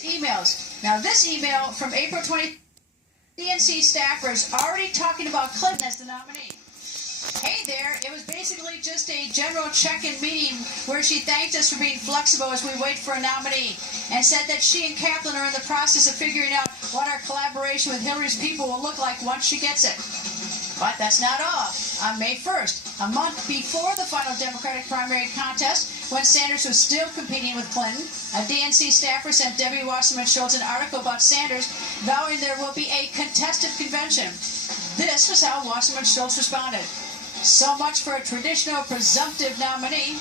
Emails. Now, this email from April 20, DNC staffers already talking about Clinton as the nominee. Hey there, it was basically just a general check-in meeting where she thanked us for being flexible as we wait for a nominee and said that she and Kaplan are in the process of figuring out what our collaboration with Hillary's people will look like once she gets it. But that's not all. On May 1st, a month before the final Democratic primary contest, when Sanders was still competing with Clinton, a DNC staffer sent Debbie Wasserman Shultz an article about Sanders, vowing there will be a contested convention. This was how Wasserman Shultz responded. So much for a traditional presumptive nominee.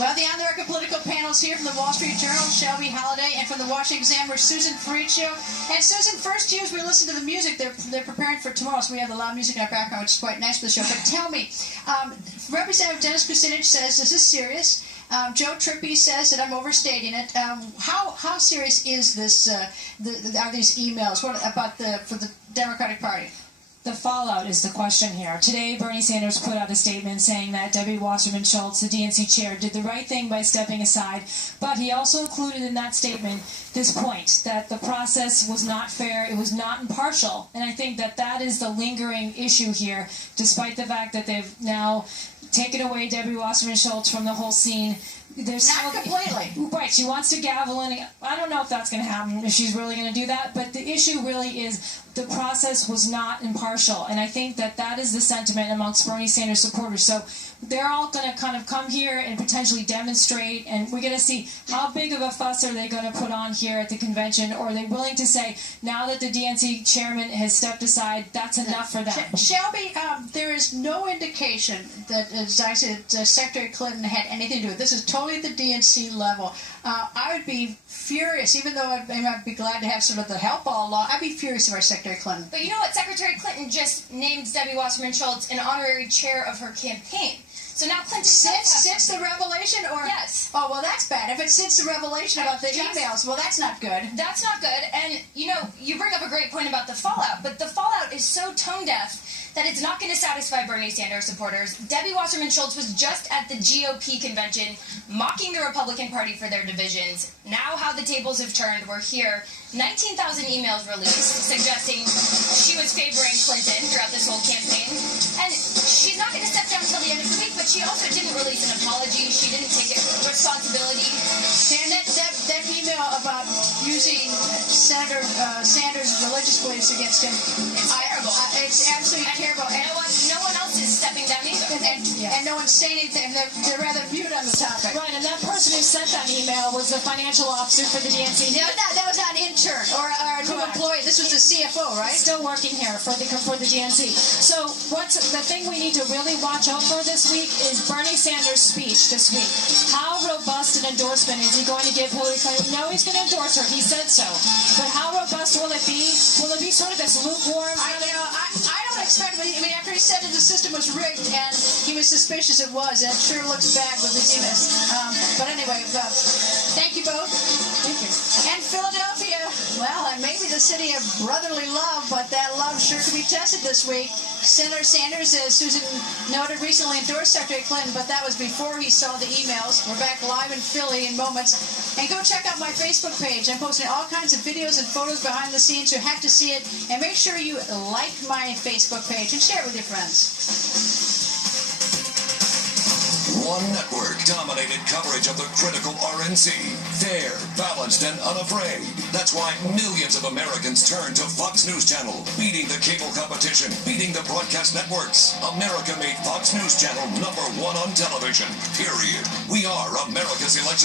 Well, the on-the-record political panels here from the Wall Street Journal, Shelby Holliday, and from the Washington Examiner, Susan Ferriccio. And Susan, first to you as we listen to the music, they're preparing for tomorrow, so we have the loud music in our background, which is quite nice for the show. But tell me, Representative Dennis Kucinich says this is serious. Joe Trippi says that I'm overstating it. How serious is this? Are these emails? What about for the Democratic Party? The fallout is the question here. Today, Bernie Sanders put out a statement saying that Debbie Wasserman Shultz, the DNC chair, did the right thing by stepping aside, but he also included in that statement this point, that the process was not fair, it was not impartial, and I think that that is the lingering issue here, despite the fact that they've now taken away Debbie Wasserman Shultz from the whole scene. There's not completely. Right, she wants to gavel in. I don't know if that's going to happen, if she's really going to do that, but the issue really is the process was not impartial, and I think that that is the sentiment amongst Bernie Sanders supporters. So they're all going to kind of come here and potentially demonstrate, and we're going to see how big of a fuss are they going to put on here at the convention, or are they willing to say, now that the DNC chairman has stepped aside, that's enough for them? Shelby, there is no indication that, as I said, Secretary Clinton had anything to do with it. This is totally at the DNC level. I would be furious, even though I'd be glad to have sort of the help all along, I'd be furious if I were Secretary Clinton. But you know what? Secretary Clinton just named Debbie Wasserman Schultz an honorary chair of her campaign. So now Clinton... Since the revelation, or... Yes. Oh, well, that's bad. If it's since the revelation about the emails, well, that's not good. That's not good. And, you know, you bring up a great point about the fallout, but the fallout is so tone-deaf that it's not going to satisfy Bernie Sanders supporters. Debbie Wasserman Schultz was just at the GOP convention mocking the Republican Party for their divisions. Now how the tables have turned, we're here. 19,000 emails released suggesting she was favoring Clinton throughout this whole campaign. And she's not going to step down until the end of the week, but she also didn't release an apology. She didn't take responsibility. And that email about using Senator Sanders' religious beliefs against him, it's terrible. It's absolutely terrible. And no one else is stepping down either. And no one's saying anything. They're rather mute on the topic. Right, and that person who sent that email was the financial officer for the DNC. No, that was not an intern or a new employee. This was the CFO, right? Still working here for the DNC. So what's the thing we need to really watch out for this week is Bernie Sanders' speech this week. How robust an endorsement is he going to give Hillary Clinton? No, he's going to endorse her. He said so. But how robust will it be? Will it be sort of this lukewarm? I don't expect. I mean, after he said that the system was rigged and he was suspicious it was, and it sure looks bad with his emails. But anyway, thank you both. Thank you. And Philadelphia, well, and maybe the city of brotherly love, but that love sure can be tested this week. Senator Sanders, as Susan noted, recently endorsed Secretary Clinton, but that was before he saw the emails. We're back live in Philly in moments. And go check out my Facebook page. I'm posting all kinds of videos and photos behind the scenes. You have to see it. And make sure you like my Facebook page and share it with your friends. One network dominated coverage of the critical RNC. Fair, balanced, and unafraid. That's why millions of Americans turn to Fox News Channel, beating the cable competition, beating the broadcast networks. America made Fox News Channel #1 on television. Period. We are America's election